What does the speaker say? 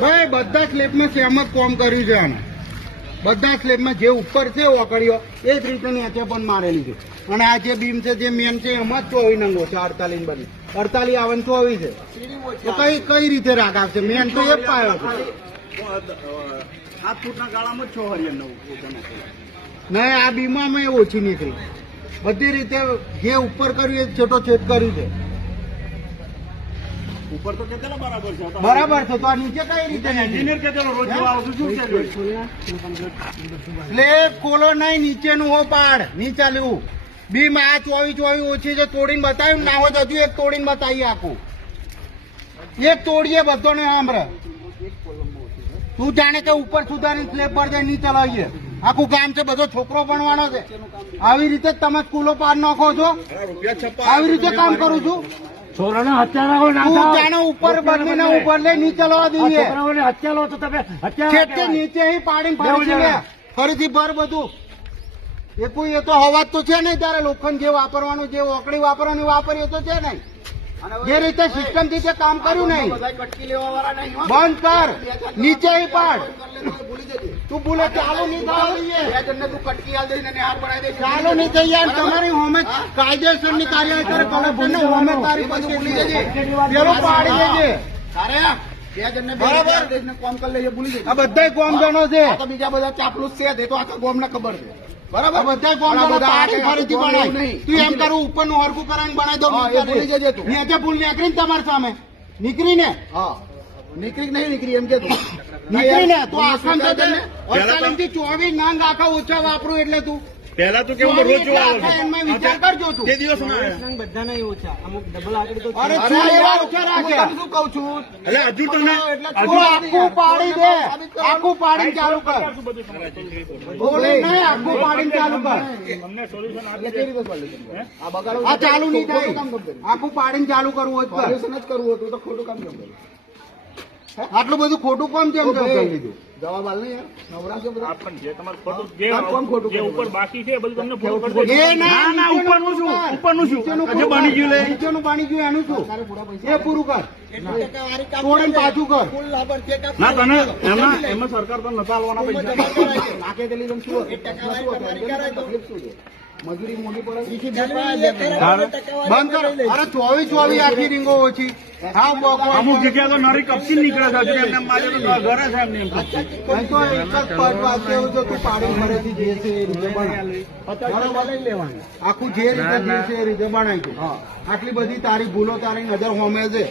ભાઈ બધા સ્લેબમાં સેમ જ કોમ કર્યું છે આને. બધા સ્લેબમાં જે ઉપર છે ઓકળીઓ એ જ રીતે નીચે પણ મારેલી છે. અને આ જે બીમ છે જે મેન છે એમાં જ 24 નંગો છે. 48 બની 48 આવે ને 24 છે. તો કઈ રીતે રાગ આવશે? મેન તો એ જ પાયો છે. 7 ફૂટના ગાળામાં 6 હરિયર નવું નહીં, આ બીમામાં એ ઓછી નીકળી. બધી રીતે જે ઉપર કર્યું એ છેટો છેદ કર્યું છે. ઉપર તો કેટલા બરાબર છે? બરાબર છે. તો આ નીચે કઈ રીતે એન્જિનિયર કેટલો રોજ જોવા આવતું શું છે? સ્લેબ ખોલો નહીં, નીચેનું હો પાડ નહીં ચાલ્યું. બીમ આ 24 ઓછી છે. તોડીને બતાવ્યું ના હોય તો હજુ એક તોડીને બતાવીએ. આખું એક તોડીએ બધોને સાંભળે. તું જાણે કે ઉપર સુધારી સ્લેબ પર જાય નહીં ચલાવીએ. આખું ગામ છે, બધો છોકરો ભણવાનો છે. આવી રીતે જ તમે સ્કૂલો પાર નાખો છો. આવી રીતે કામ કરું છું. છોકરાને હત્યા તું જાણે ઉપર બંને ઉપર લે નહીં ચલાવવા દઈએ. હત્યા લો તો તમે છેટે નીચે પાડીને ફરીથી લે. ફરીથી ભર બધું. એ કોઈ એ તો હવા તો છે નહીં. તારે લોખંડ જે વાપરવાનું, જે ઓકડી વાપરવાની વાપરીએ તો છે નહીં. જે રીતે સિસ્ટમ થી તે કામ કર્યું નહીં. કટકી લેવા વાળા નહીં. બંધ કર, નીચે પાડ. તું બોલે ચાલુ નહીં થવા દઈએ. તું કટકી હાલ દઈને હાર બનાવી દે. ચાલુ નહીં થઈ જાય. તમારી હોમે કાયદેસર ની કાર્યવાહી કરે. કલેક્ટર ને હોમે તારી પછી ભૂલી જજે. પેલું પાડી દેજે. અરે 2 જણને બરાબર. કોમ કરી લઈએ, ભૂલી જજે. આ બધા કોમ જણો છે. આ તો બીજા બધા ચાપલુસ છે. તે તો આખા ગોમને ખબર છે. બરાબર. બધા કોમ જણો પાડી ફરીથી બનાય. તું એમ કરું ઉપરનું હરકું કરાવીને બનાવી દો. હા, એ ભૂલી જજે તું. નીચે ભૂલ નીકળીને તમારી સામે નીકળીને હા, નીકળી કે નહીં નીકળી એમ કે તું નીકળીને તો આસામ થી 24 નંગ આખા ઓછા વાપરું એટલે તું પહેલા તો કેવું રોજ જોવા આવે છે. એમાં વિચાર કરજો તું. તે દિવસમાં અરે અરે તું એવા યાર, ઓછા હું રાખે. તને શું કહું છું? એટલે હજુ તમને તું આખું પાડી દે. આખું પાડીને ચાલુ કર. બોલે નહીં, આખું પાડીને ચાલુ કર. એટલે કેવી રીતે solution કરે? આ બગાડો આ ચાલુ નહીં ખોટું કામ થાય. કેમ કર્યું? આખું પાડીને ચાલુ કરવું હોય તો કર. Solution જ કરવું હતું તો ખોટું કામ કેમ કર્યું? આટલું બધું ખોટું કામ કેમ કરી લીધું? જવાબ આલ ને યાર, નવરા છો બધા. પણ જે તમારે ખોટું આ કોણ ખોટું જે કરે? ઉપર બાકી છે એ બધું તમને પૂરું કરી દે. એ ના, ના, ઉપરનું શું? ઉપરનું શું? નીચેનું જે બની ગયું લે. નીચેનું બની ગયું એનું શું? તારે પૂરા પૈસા એ પૂરું કર. તોડીને પાછું કર. ફૂલ લાભ છે કે ના તને એમાં સરકાર તો નતા આલવાના પૈસા. નાકે ટેલિવિઝન શું હતું? શું હતું? તકલીફ શું છે? મજૂરી મોટી પડે. બંધ કર. અરે 24 આખી રીંગો ઓછી. હા બોકો. અમુક જગ્યા તો નરી કપસી નીકળે છે. હજુ એમને મારે તો ઘરે છે એમને એમ કપસી. અહીં તો એક જ પદ વાત કેવું છે, તું પાડી ફરેથી જે છે એ રીતે બનાવ. બરોબર? આખું જે રીતે જે છે એ રીતે બનાવી દે. આટલી બધી તારી ભૂલો તારી નજર હોમે છે.